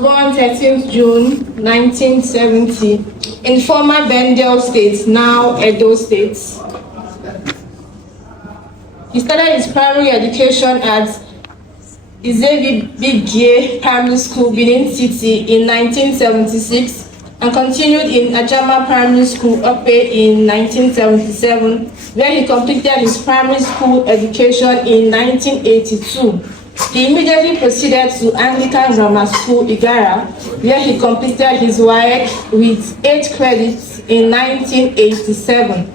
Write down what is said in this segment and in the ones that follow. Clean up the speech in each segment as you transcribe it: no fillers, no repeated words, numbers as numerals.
born 13th June 1970 in former Bendel State, now Edo State. He started his primary education at Izebibigye Primary School, Benin City in 1976 and continued in Ajama Primary School, Ope in 1977, where he completed his primary school education in 1982. He immediately proceeded to Anglican Grammar School, Igara, where he completed his WAEC with 8 credits in 1987.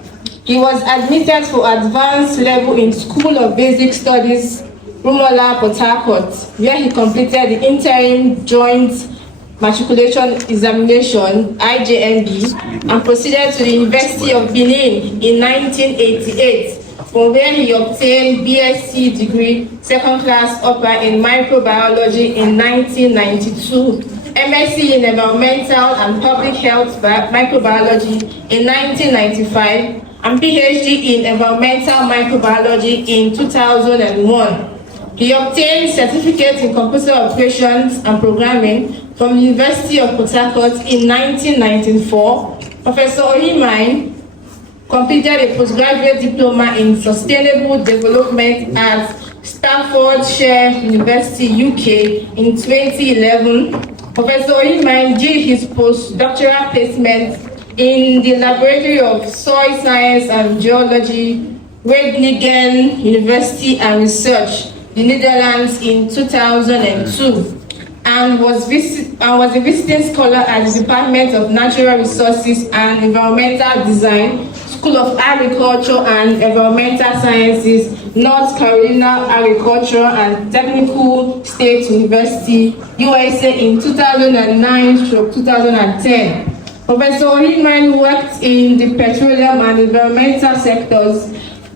He was admitted for advanced level in School of Basic Studies, Rumola, Port Harcourt, where he completed the interim joint matriculation examination, IJMB, and proceeded to the University of Benin in 1988, from where he obtained BSc degree, second class upper in microbiology in 1992, MSc in environmental and public health microbiology in 1995, and PhD in environmental microbiology in 2001. He obtained certificate in computer operations and programming from the University of Port Harcourt in 1994. Professor Ohimain completed a postgraduate diploma in sustainable development at Staffordshire University, UK in 2011. Professor Ohimain did his postdoctoral placement in the Laboratory of Soil Science and Geology, Wageningen University and Research, the Netherlands in 2002, and was a visiting scholar at the Department of Natural Resources and Environmental Design, School of Agriculture and Environmental Sciences, North Carolina Agricultural and Technical State University, USA in 2009-2010. Professor Ohimain worked in the petroleum and environmental sectors,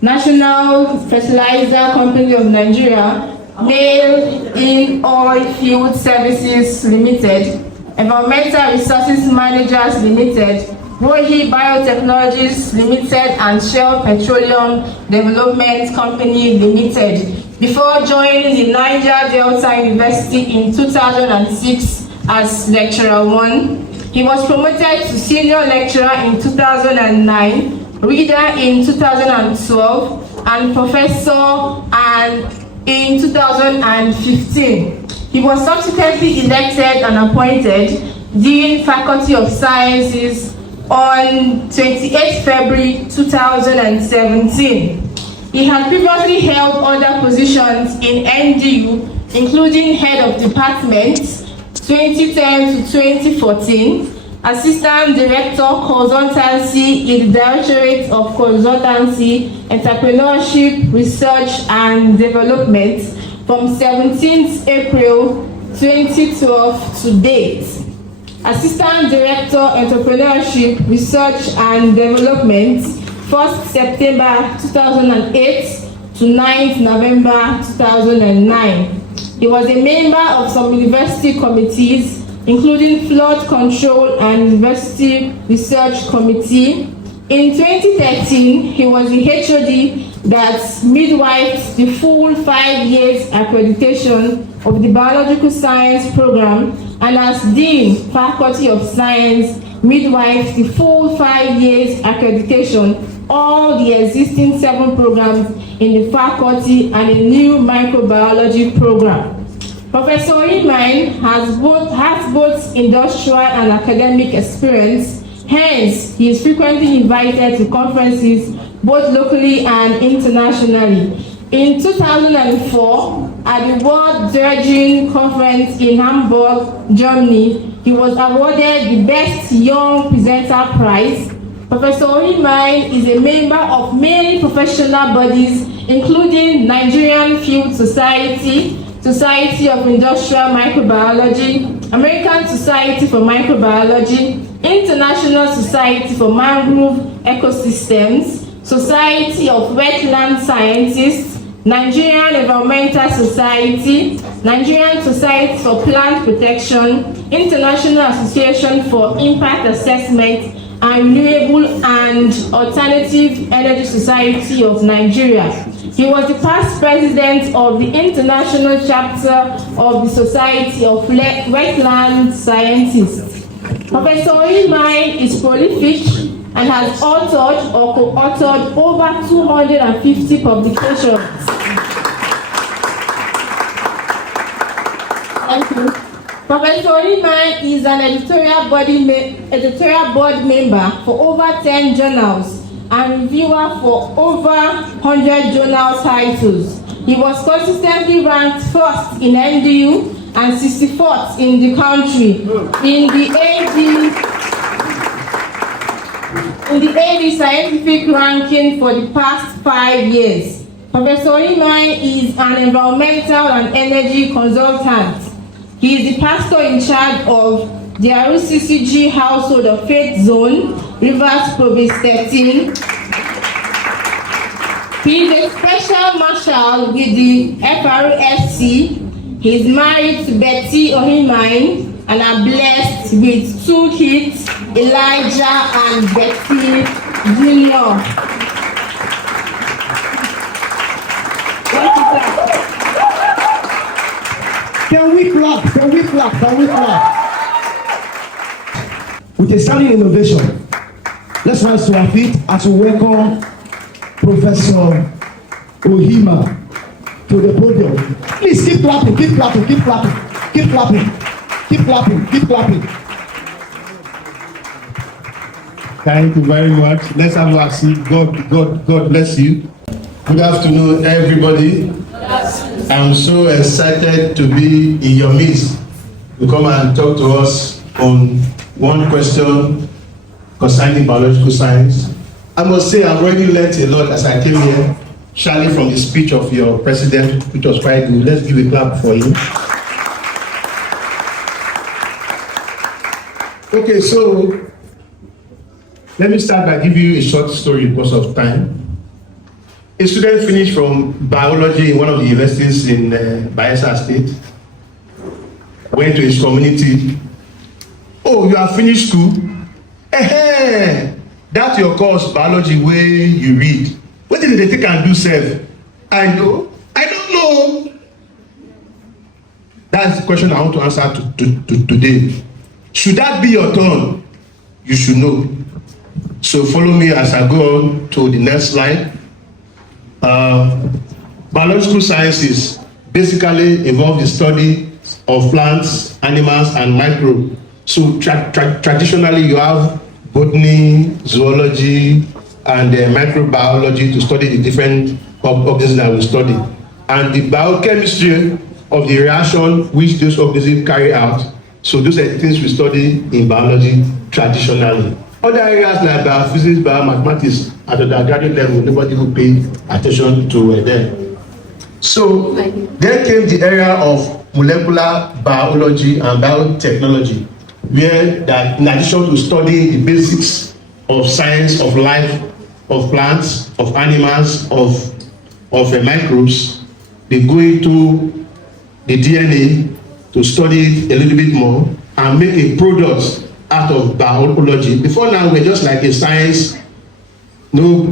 National Fertilizer Company of Nigeria, Nail in Oil Field Services Limited, Environmental Resources Managers Limited, Rohi Biotechnologies Limited, and Shell Petroleum Development Company Limited, before joining the Niger Delta University in 2006 as Lecturer 1. He was promoted to Senior Lecturer in 2009, Reader in 2012, and Professor in 2015. He was subsequently elected and appointed Dean Faculty of Sciences on 28 February 2017. He had previously held other positions in NDU, including Head of Department 2010 to 2014, Assistant Director Consultancy in the Directorate of Consultancy, Entrepreneurship, Research and Development from 17th April 2012 to date. Assistant Director, Entrepreneurship, Research and Development, 1st September 2008 to 9th November 2009. He was a member of some university committees, including Flood Control and University Research Committee. In 2013, he was the HOD that midwifed the full 5 years accreditation of the Biological Science Program, and as Dean, Faculty of Science, midwifed the full 5 years accreditation, all the existing 7 programs in the faculty and a new microbiology program. Professor Ohimain has both industrial and academic experience, hence he is frequently invited to conferences both locally and internationally. In 2004, at the World Dredging Conference in Hamburg, Germany, he was awarded the Best Young Presenter Prize. Professor Ohimain is a member of many professional bodies, including Nigerian Field Society, Society of Industrial Microbiology, American Society for Microbiology, International Society for Mangrove Ecosystems, Society of Wetland Scientists, Nigerian Environmental Society, Nigerian Society for Plant Protection, International Association for Impact Assessment, and Renewable and Alternative Energy Society of Nigeria. He was the past president of the international chapter of the Society of Wetland Scientists. Professor Ohimain is prolific and has authored or co-authored over 250 publications. Thank you. Professor Ohimain is an editorial board member for over 10 journals and reviewer for over 100 journal titles. He was consistently ranked first in NDU and 64th in the country in the AD scientific ranking for the past 5 years. Professor Ohimain is an environmental and energy consultant. He is the pastor in charge of the RCCG Household of Faith Zone, Rivers Province 13. He is a special marshal with the FRSC. He is married to Betty Ohimain and are blessed with 2 kids, Elijah and Betty Jr. Can we clap? Can we clap? Can we clap? With a standing innovation, let's rise to our feet as we welcome Professor Ohimain to the podium. Please keep clapping, keep clapping, keep clapping, keep clapping, keep clapping, keep clapping. Thank you very much. Let's have a seat. God bless you. Good afternoon, everybody. I'm so excited to be in your midst to come and talk to us on one question concerning biological science. I must say I've already learned a lot as I came here, surely from the speech of your president, which was quite good. Let's give a clap for him. Okay, so let me start by giving you a short story because of time. A student finished from biology in one of the universities in Bayelsa State, went to his community. Oh, you have finished school? That's your course, biology, where you read. What did they take and do, self? I know. I don't know. That's the question I want to answer today. Should that be your turn? You should know. So follow me as I go on to the next slide. Biological sciences basically involve the study of plants, animals, and microbes. So traditionally you have botany, zoology, and microbiology to study the different organisms that we study. And the biochemistry of the reaction which those organisms carry out. So those are the things we study in biology traditionally. Other areas like biophysics, biomathematics, at the undergraduate level, nobody will pay attention to them. So then came the area of molecular biology and biotechnology, where that in addition to studying the basics of science of life, of plants, of animals, of microbes, they go into the DNA to study it a little bit more and make a product out of biology. Before now, we're just like a science, no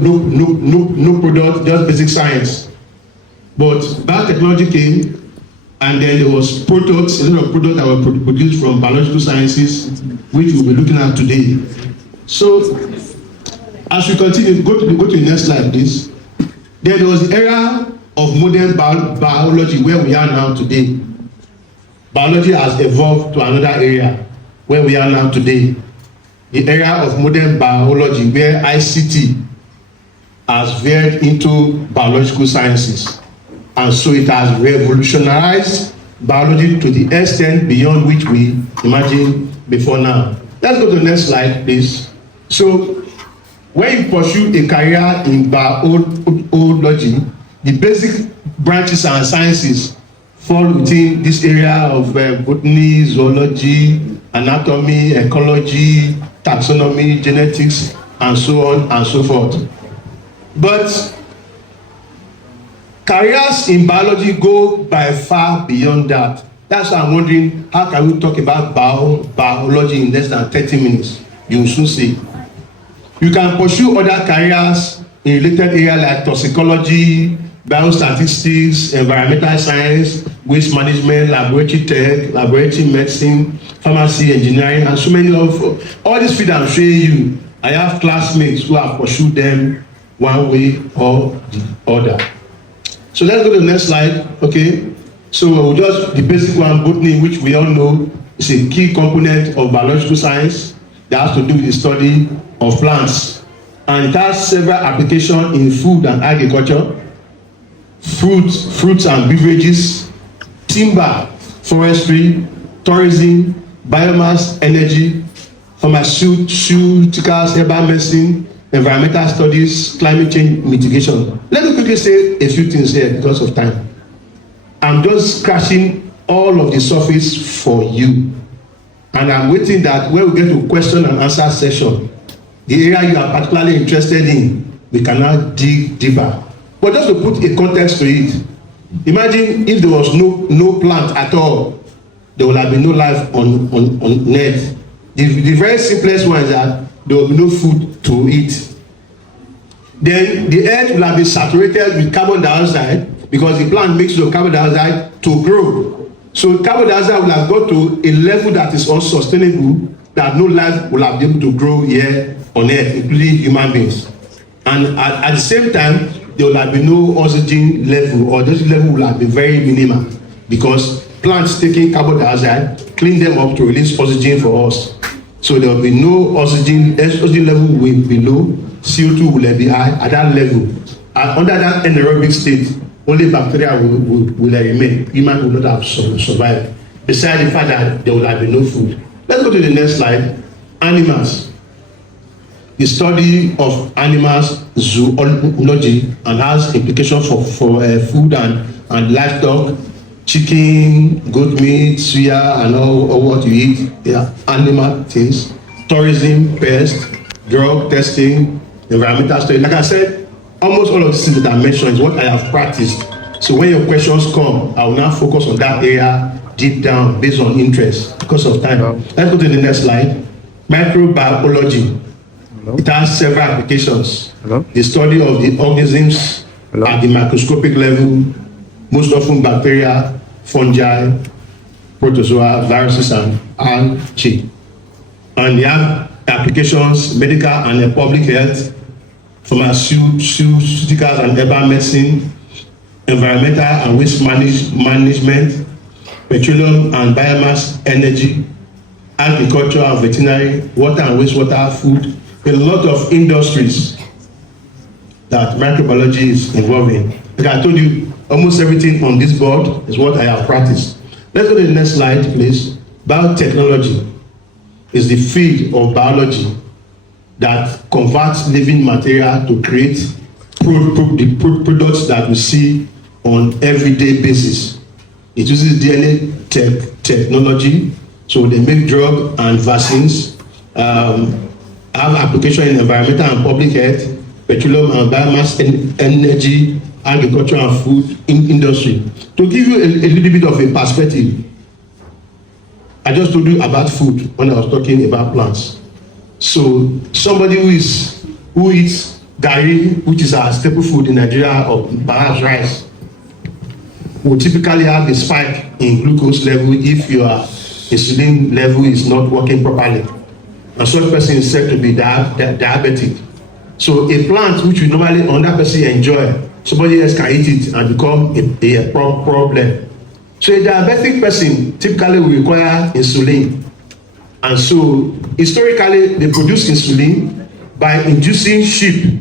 product, just basic science. But biotechnology came, and then there was products, a lot of products that were produced from biological sciences, which we'll be looking at today. So, as we continue, go to the next slide, please. Then there was the era of modern biology where we are now today. Biology has evolved to another area where we are now today. The era of modern biology where ICT has veered into biological sciences. And so it has revolutionized biology to the extent beyond which we imagined before now. Let's go to the next slide, please. So when you pursue a career in biology, the basic branches and sciences fall within this area of botany, zoology, anatomy, ecology, taxonomy, genetics, and so on and so forth. But careers in biology go by far beyond that. That's why I'm wondering, how can we talk about biology in less than 30 minutes? You will soon see. You can pursue other careers in related areas like toxicology, biostatistics, environmental science, waste management, laboratory tech, laboratory medicine, pharmacy, engineering, and so many of all these fields I'm showing you. I have classmates who have pursued them one way or the other. So let's go to the next slide. Okay. So just the basic one, botany, which we all know is a key component of biological science that has to do with the study of plants. And it has several applications in food and agriculture, fruits and beverages, timber, forestry, tourism, biomass, energy, pharmaceuticals, herbal medicine, environmental studies, climate change mitigation. Let me quickly say a few things here because of time. I'm just scratching all of the surface for you. And I'm waiting that when we get to question and answer session, the area you are particularly interested in, we can now dig deeper. But just to put a context to it, imagine if there was no plant at all, there would have been no life on Earth. The very simplest one is that there will be no food to eat. Then the earth will have been saturated with carbon dioxide because the plant makes use of carbon dioxide to grow. So carbon dioxide will have got to a level that is unsustainable, that no life will have been able to grow here on earth, including human beings. And at the same time, there will have been no oxygen level, or this level will have been very minimal because plants taking carbon dioxide, clean them up to release oxygen for us. So there will be no oxygen level will be low, CO2 will be high at that level. And under that anaerobic state, only bacteria will remain. Human will not have survived. Besides the fact that there will have been no food. Let's go to the next slide. Animals. The study of animals, zoology, and has implications for food and livestock, chicken, goat meat, suya, and all what you eat. They are animal things. Tourism, pest, drug testing, environmental study. Like I said, almost all of the things that I mentioned is what I have practiced. So when your questions come, I will now focus on that area deep down based on interest because of time. Let's go to the next slide. Microbiology. It has several applications. The study of the organisms at the microscopic level, most often bacteria, fungi, protozoa, viruses, and algae. And they have applications, medical and public health, pharmaceuticals and herbal medicine, environmental and waste management, petroleum and biomass energy, agriculture and veterinary, water and wastewater, food. A lot of industries that microbiology is involved in. Like I told you, almost everything on this board is what I have practiced. Let's go to the next slide, please. Biotechnology is the field of biology that converts living material to create the products that we see on everyday basis. It uses DNA technology, so they make drugs and vaccines, have application in environmental and public health, petroleum and biomass energy, agriculture and food industry. To give you a little bit of a perspective, I just told you about food when I was talking about plants. So somebody who eats gari, which is our staple food in Nigeria, or perhaps rice, will typically have a spike in glucose level if your insulin level is not working properly. And such person is said to be diabetic. So a plant which we normally another person enjoy, somebody else can eat it and become a problem. So a diabetic person typically will require insulin. And so historically they produce insulin by inducing sheep,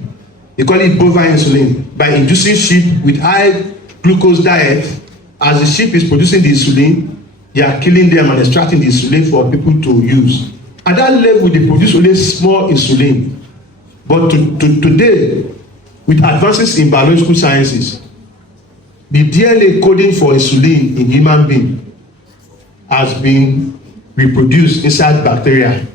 they call it bovine insulin, by inducing sheep with high glucose diet. As the sheep is producing the insulin, they are killing them and extracting the insulin for people to use. At that level, they produce only small insulin. But today, with advances in biological sciences, the DNA coding for insulin in human being has been reproduced inside bacteria.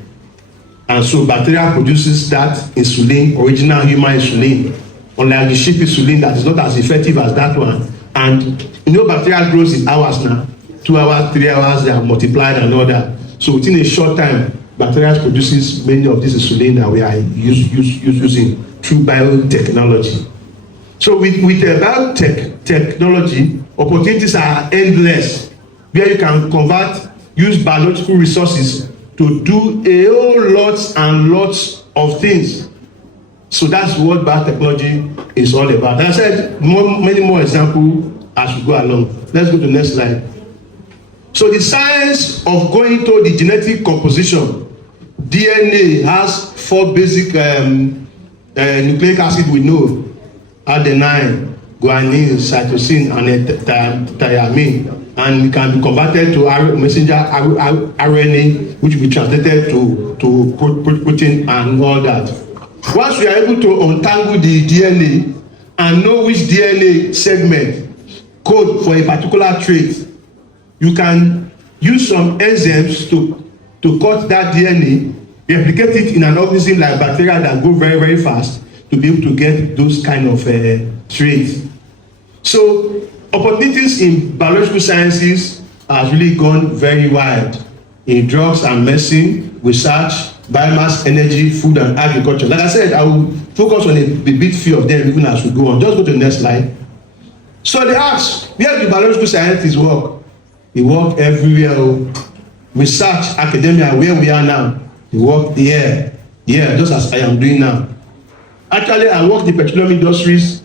And so bacteria produces that insulin, original human insulin, unlike the sheep insulin that is not as effective as that one. And you know, bacteria grows in hours now, 2 hours, 3 hours, they are multiplied and all that. So within a short time, bacteria produces many of this insulin that we are using through biotechnology. So with biotech technology, opportunities are endless, where you can use biological resources to do a whole lots and lots of things. So that's what biotechnology is all about. And I said many more examples as we go along. Let's go to the next slide. So the science of going to the genetic composition, DNA has 4 basic nucleic acid we know: adenine, guanine, cytosine, and thymine. And it can be converted to messenger RNA, which will be translated to protein and all that. Once we are able to untangle the DNA and know which DNA segment code for a particular trait, you can use some enzymes to cut that DNA, replicate it in an organism like bacteria that go very, very fast to be able to get those kind of traits. So opportunities in biological sciences has really gone very wide in drugs and medicine, research, biomass, energy, food and agriculture. Like I said, I will focus on a bit few of them even as we go on. Just go to the next slide. So they ask, where do biological scientists work? They work everywhere. Research, academia, where we are now, they work here, just as I am doing now. Actually, I worked in petroleum industries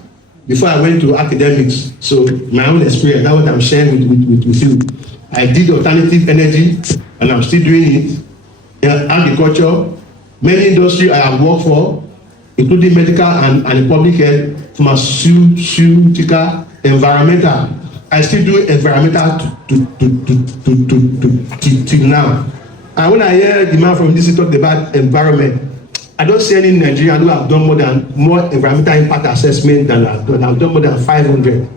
before I went to academics. So my own experience, that's what I'm sharing with you. I did alternative energy and I'm still doing it. Agriculture, many industries I have worked for, including medical and public health, pharmaceutical, environmental. I still do environmental till now. And when I hear the man from DC talk about environment, I don't see any Nigerian who have done more environmental impact assessment than I've done. I've done more than 500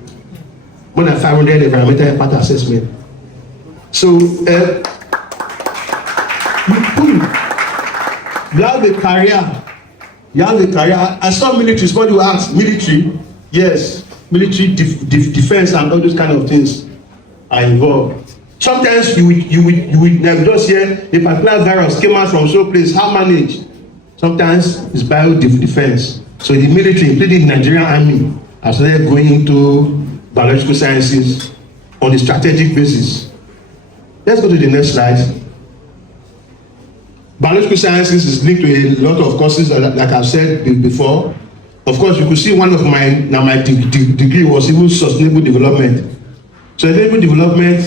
environmental impact assessment. So you have a career. I saw military. Somebody who asked military. Yes, military defense and all those kind of things are involved. Sometimes you will just hear a particular virus came out from some place. How managed? Sometimes it's bio-defense. So the military, including the Nigerian army, have started going into biological sciences on a strategic basis. Let's go to the next slide. Biological sciences is linked to a lot of courses, like I've said before. Of course, you could see one of my degree was even sustainable development. Sustainable development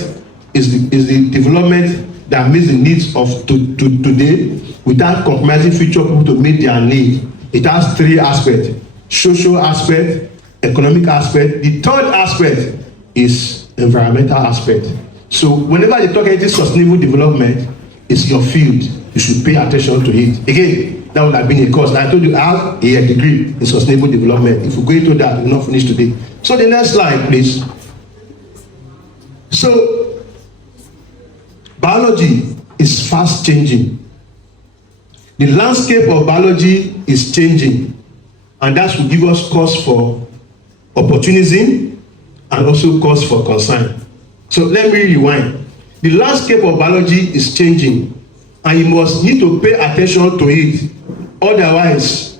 is the development that meets the needs of today without compromising future people to meet their need. It has 3 aspects: social aspect, economic aspect. The third aspect is environmental aspect. So whenever you talk about sustainable development, it's your field. You should pay attention to it. Again, that would have been a course. I told you I have a degree in sustainable development. If we go into that, we'll not finish today. So the next slide, please. So biology is fast changing. The landscape of biology is changing, and that will give us cause for opportunism and also cause for concern. So let me rewind. The landscape of biology is changing, and you must need to pay attention to it. Otherwise,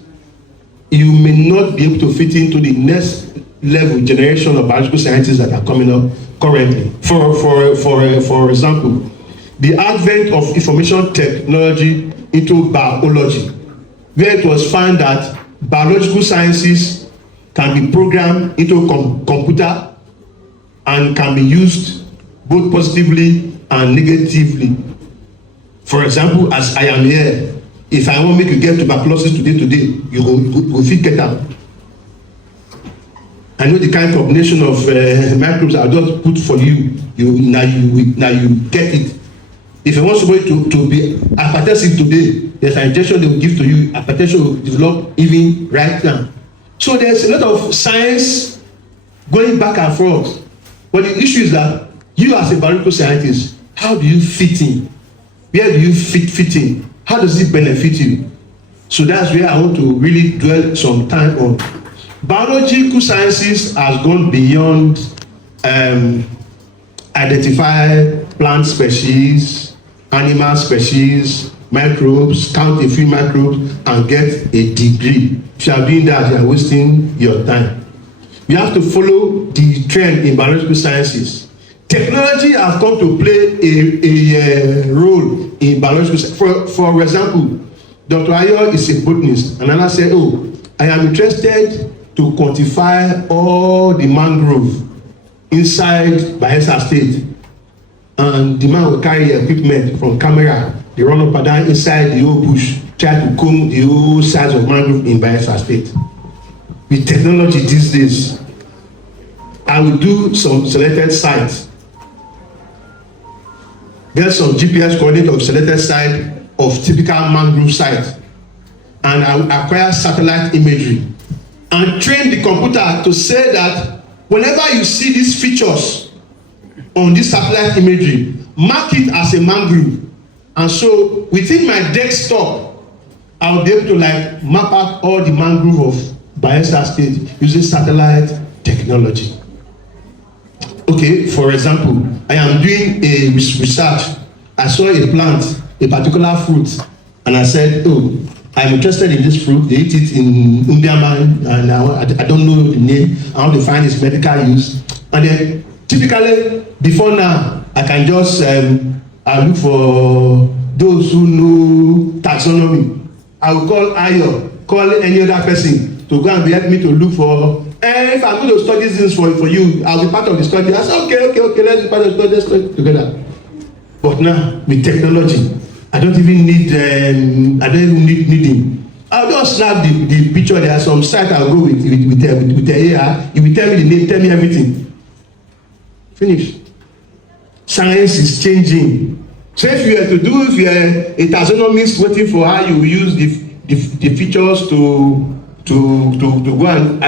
you may not be able to fit into the next level generation of biological scientists that are coming up currently. For example, the advent of information technology into biology, where it was found that biological sciences can be programmed into computer and can be used both positively and negatively. For example, as I am here, if I want to make you get tuberculosis today, you will fit get out. I know the kind of combination of microbes I'll just put for you. Now you get it. If you want somebody to be hypertensive today, there's an injection they will give to you. Hypertension will develop even right now. So there's a lot of science going back and forth. But the issue is that you as a biological scientist, how do you fit in? Where do you fit in? How does it benefit you? So that's where I want to really dwell some time on. Biological sciences has gone beyond identify plant species, animal species, microbes, count a few microbes, and get a degree. If you are doing that, you are wasting your time. We have to follow the trend in biological sciences. Technology has come to play a role in biological science. For example, Dr. Ayo is a botanist, and Anna said, oh, I am interested to quantify all the mangrove inside Bayelsa State. And the man will carry equipment from camera, they run up and down inside the whole bush, try to comb the whole size of mangrove in Bayelsa State. With technology these days, I will do some selected sites. Get some GPS coordinate of selected site of typical mangrove site, and I will acquire satellite imagery and train the computer to say that whenever you see these features on this satellite imagery, mark it as a mangrove. And so within my desktop, I'll be able to like map out all the mangrove of Bayelsa State using satellite technology. Okay, for example, I am doing a research. I saw a plant, a particular fruit, and I said, oh, I'm interested in this fruit. They eat it in Ohimain, and I don't know the name. I want to find its medical use. And then typically, before now, I can just I look for those who know taxonomy. I will call Ayo, call any other person to go and help me to look for. And if I'm going to study this for you, I'll be part of the study. I say, okay, let's be part of the study, let's study together. But now, with technology, I don't even need him. I'll just snap the picture. There are some sites I'll go with the AI. It will tell me the name, tell me everything. Finish. Science is changing. So if you are a taxonomist waiting for how you use the features to go and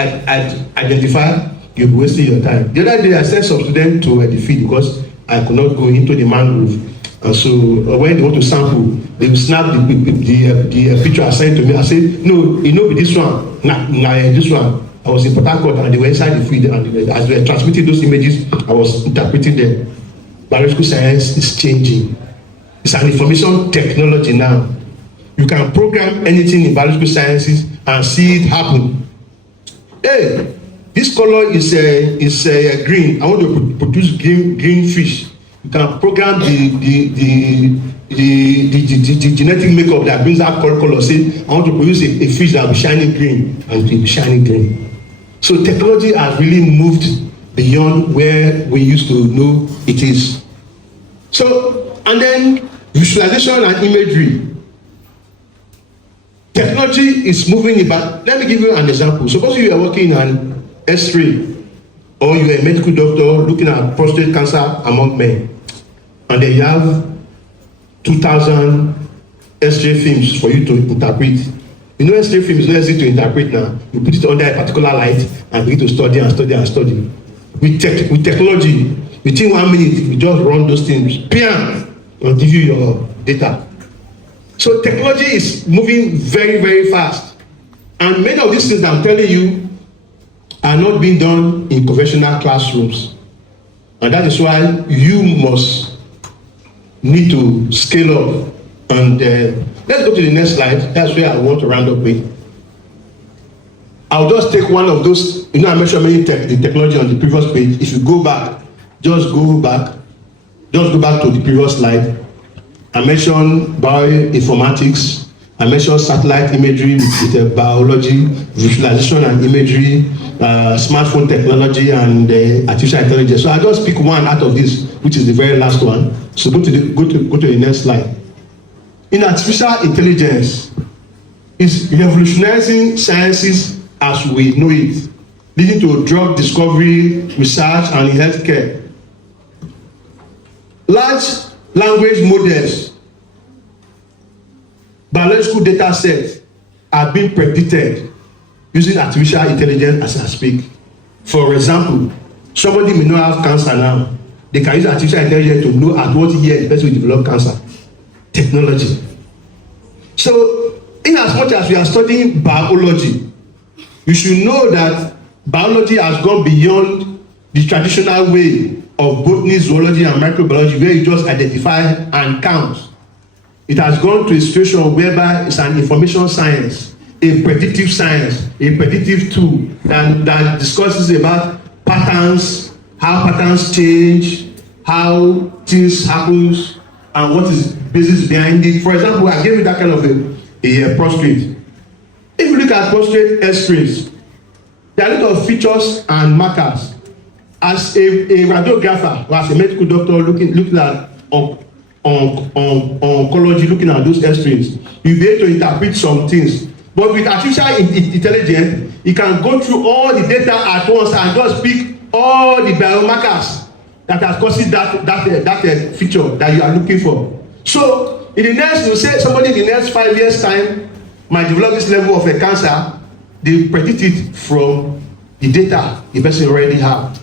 identify, you'll be wasting your time. The other day I sent some students to the field because I could not go into the mangrove. And so when they want to sample, they will snap the picture assigned to me. I said, no, it no be this one. Nah, this one. I was in Port Harcourt and they were inside the field, and as they were transmitting those images, I was interpreting them. Biological science is changing. It's an information technology now. You can program anything in biological sciences and see it happen. Hey, this color is green. I want to produce green fish. You can program the genetic makeup that brings out color. Say, I want to produce a fish that will be shining green, and it will be shining green. So technology has really moved beyond where we used to know it is. So, and then visualization and imagery. Technology is moving about. Let me give you an example. Suppose you are working in an X-ray, or you are a medical doctor looking at prostate cancer among men, and then you have 2,000 X-ray films for you to interpret. You know, X-ray film is not easy to interpret now. You put it under a particular light and begin to study and study and study. With technology, within 1 minute, you just run those things, bam, and give you your data. So technology is moving very, very fast. And many of these things I'm telling you are not being done in conventional classrooms. And that is why you must need to scale up. And let's go to the next slide. That's where I want to round up with. I'll just take one of those. You know, I mentioned many the technology on the previous page. If you go back, just go back to the previous slide. I mentioned bioinformatics. I mentioned satellite imagery with biology, visualization and imagery, smartphone technology, and artificial intelligence. So I just pick one out of this, which is the very last one. So go to the next slide. In artificial intelligence, is revolutionizing sciences as we know it, leading to drug discovery, research, and healthcare. Large language models, biological data sets are being predicted using artificial intelligence as I speak. For example, somebody may not have cancer now. They can use artificial intelligence to know at what year the person will develop cancer. Technology. So, in as much as we are studying biology, you should know that biology has gone beyond the traditional way of botany, zoology, and microbiology, where you just identify and count. It has gone to a situation whereby it's an information science, a predictive science, a predictive tool that discusses about patterns, how patterns change, how things happen, and what is basis behind it. For example, I gave you that kind of a prostate. If you look at prostate X-rays, there are a lot of features and markers. As a radiographer or as a medical doctor looking at oncology, looking at those X-rays, you'll be able to interpret some things. But with artificial intelligence, you can go through all the data at once and just pick all the biomarkers that has caused that feature that you are looking for. So in the next, you say somebody in the next 5 years' time might develop this level of a cancer, they predict it from the data the person already have.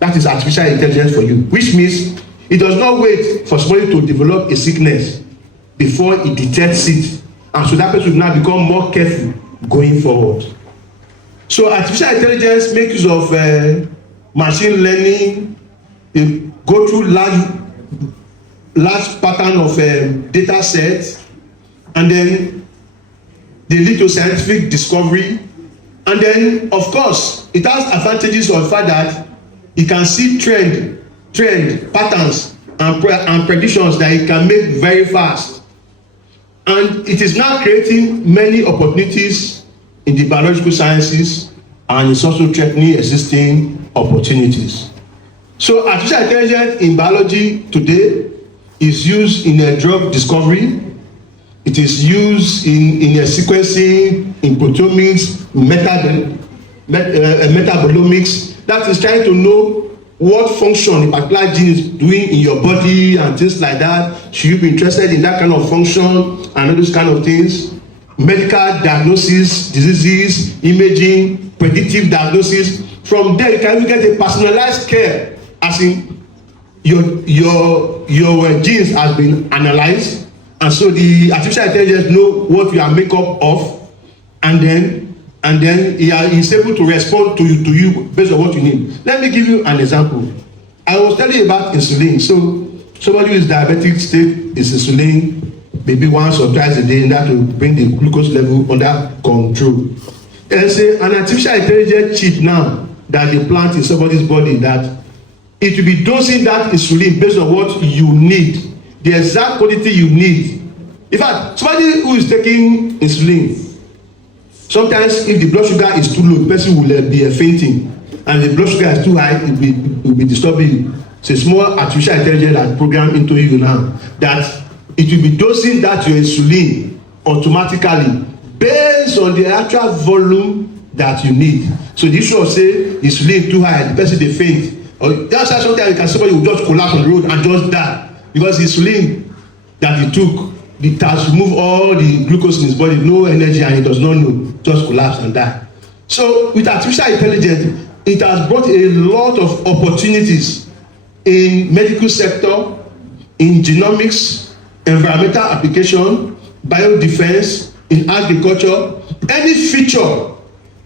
That is artificial intelligence for you, which means it does not wait for somebody to develop a sickness before it detects it, and so that person will now become more careful going forward. So artificial intelligence makes use of machine learning. They go through large pattern of data sets, and then they lead to scientific discovery. And then, of course, it has advantages of the fact that it can see trend patterns and predictions that it can make very fast. And it is now creating many opportunities in the biological sciences, and it's also threatening existing opportunities. So artificial intelligence in biology today is used in a drug discovery. It is used in a sequencing, in proteomics, metabolomics. That is trying to know what function a particular gene is doing in your body and things like that. Should you be interested in that kind of function and all those kind of things? Medical diagnosis, diseases, imaging, predictive diagnosis. From there, you can even get a personalized care, as in your genes has been analyzed, and so the artificial intelligence know what you are made up of, and then he is able to respond to you based on what you need. Let me give you an example. I was telling you about insulin. So somebody who is diabetic take is insulin maybe once or twice a day, and that will bring the glucose level under control. There's an artificial intelligence chip now that they plant in somebody's body that it will be dosing that insulin based on what you need, the exact quantity you need. In fact, somebody who is taking insulin, sometimes if the blood sugar is too low, the person will be fainting, and the blood sugar is too high, it will be disturbing you. It's a small artificial intelligence that programmed into you now that it will be dosing that your insulin automatically based on the actual volume that you need. So the issue of say insulin too high, the person dey faint, or that's why sometimes you can somebody will just collapse on the road and just die because the insulin that he took, it has removed all the glucose in his body, no energy, and he does not know, just collapse and die. So with artificial intelligence, it has brought a lot of opportunities in medical sector, in genomics, environmental application, biodefense, in agriculture. Any feature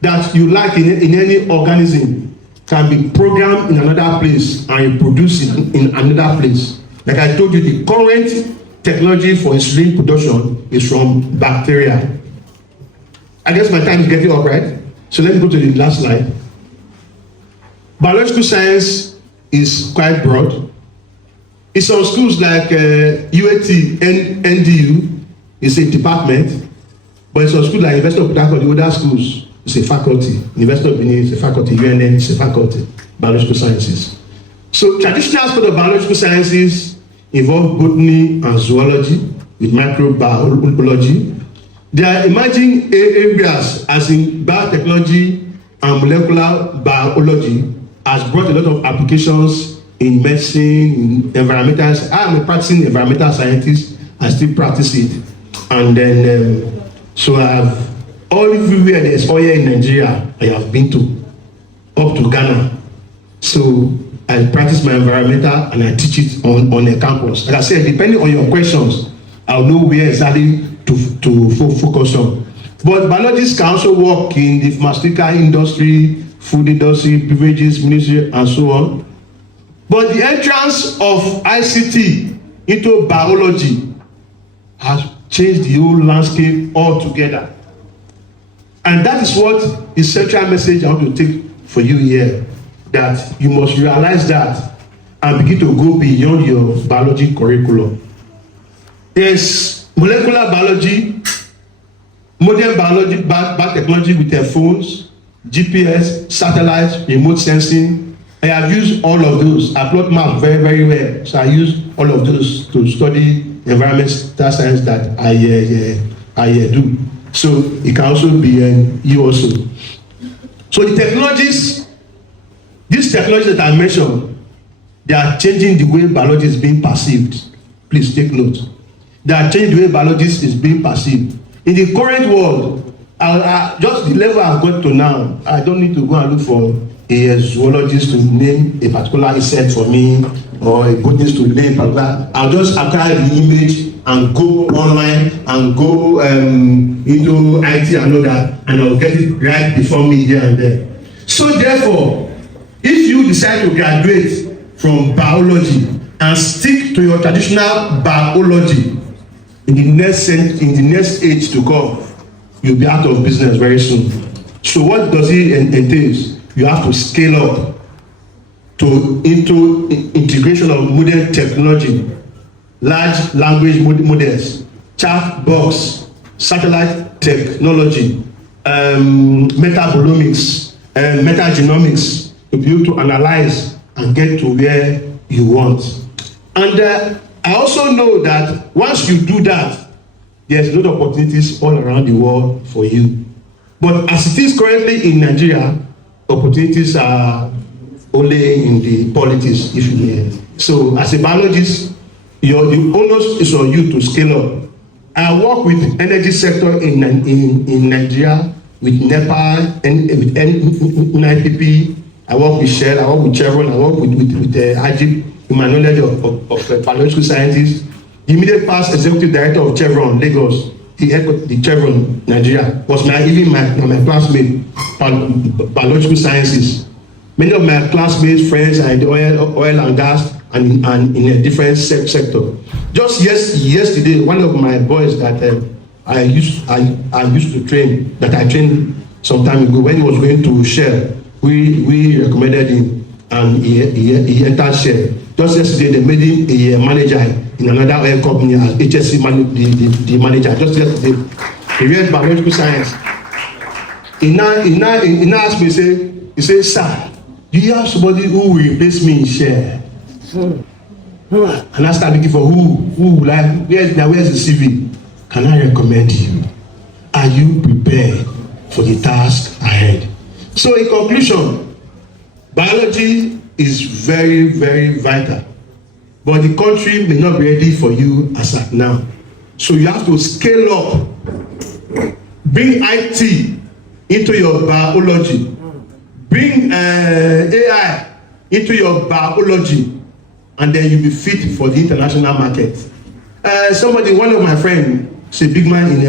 that you like in any organism can be programmed in another place and produced in another place. Like I told you, the current technology for insulin production is from bacteria. I guess my time is getting up, right? So let me go to the last slide. Biological science is quite broad. In some schools like UAT, NDU, is a department, but in some schools like University of Port Harcourt, the other schools, it's a faculty. University of Benin is a faculty, UNN is a faculty, biological sciences. So traditional aspect of biological sciences involve botany and zoology with microbiology. There are emerging areas as in biotechnology and molecular biology has brought a lot of applications in medicine, in environmental. I am a practicing environmental scientist. I still practice it, and then so I have all everywhere there is oil in Nigeria. I have been to, up to Ghana. So I practice my environmental and I teach it on a campus. Like I said, depending on your questions, I'll know where exactly to focus on. But biologists can also work in the pharmaceutical industry, food industry, beverages, ministry, and so on. But the entrance of ICT into biology has changed the whole landscape altogether. And that is what the central message I want to take for you here, that you must realize that and begin to go beyond your biology curriculum. There's molecular biology, modern biology, biotechnology with their phones, GPS, satellites, remote sensing. I have used all of those. I plot map very, very well. So I use all of those to study environmental science that I do. So it can also be you also. So the technologies, these technologies that I mentioned, they are changing the way biology is being perceived. Please take note. They are changing the way biology is being perceived. In the current world, just the level I've got to now, I don't need to go and look for a zoologist to name a particular insect for me, or a botanist to name a particular. I'll just acquire the image and go online and go into IT and all that, and I'll get it right before me here and there. So therefore, if you decide to graduate from biology and stick to your traditional biology, in the next age to come, you'll be out of business very soon. So what does it entail? You have to scale up into integration of modern technology, large language models, chat box, satellite technology, metabolomics, metagenomics, to be able to analyze and get to where you want. And I also know that once you do that, there's a lot of opportunities all around the world for you. But as it is currently in Nigeria, opportunities are only in the politics, if you may. So as a biologist, the onus is on you to scale up. I work with energy sector in Nigeria, with NEPA, and with NIPP. I work with Shell, I work with Chevron, I work with Ajib, in my knowledge of biological scientists. The immediate past executive director of Chevron, Lagos, the Chevron, Nigeria, was my classmate, biological sciences. Many of my classmates, friends are in the oil and gas and in a different sector. Just yesterday, one of my boys that I used to train, that I trained some time ago, when he was going to Shell, we recommended him, and he entered Shell. Just yesterday, they made him a manager in another oil company as HSC the manager. Just yesterday, he read biological science. He now asked me, he said, "Sir, do you have somebody who will replace me in Shell?" And I started looking for who like, where's the CV? Can I recommend you? Are you prepared for the task ahead? So in conclusion, biology is very, very vital, but the country may not be ready for you as at now. So you have to scale up, bring IT into your biology, bring AI into your biology, and then you'll be fit for the international market. One of my friends, is a big man in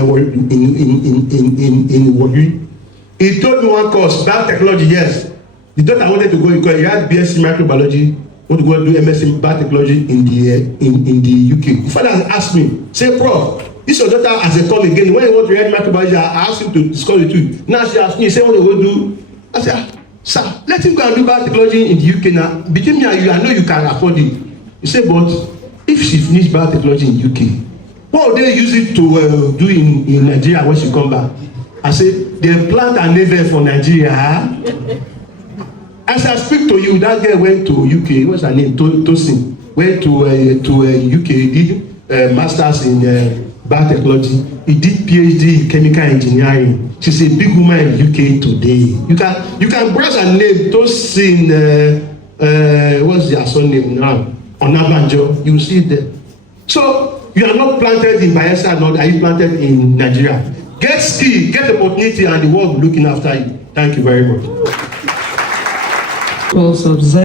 Wagyu. He told me one course, biotechnology, yes. The daughter wanted to go because he had BSc microbiology, want to go do MSc biotechnology in the UK. The father asked me, say, "Prof, this your daughter as a come again. When you want to read microbiology, I asked him to discuss with you. Now she asked me, say, what do you do?" I said, "Sir, let him go and do biotechnology in the UK now. Between me and you, I know you can afford it." He said, "But if she finish biotechnology in UK, what will they use it to do in Nigeria when she come back?" I said, "They plant an navel for Nigeria." As I speak to you, that girl went to UK. What's her name? Tosin. Went to UK. Did masters in biotechnology. He did PhD in chemical engineering. She's a big woman in UK today. You can browse her name. Tosin. What's their surname now? Onabanjo. You will see it there. So you are not planted in Bayelsa, nor are you planted in Nigeria. Get skill, get opportunity, and the world looking after you. Thank you very much.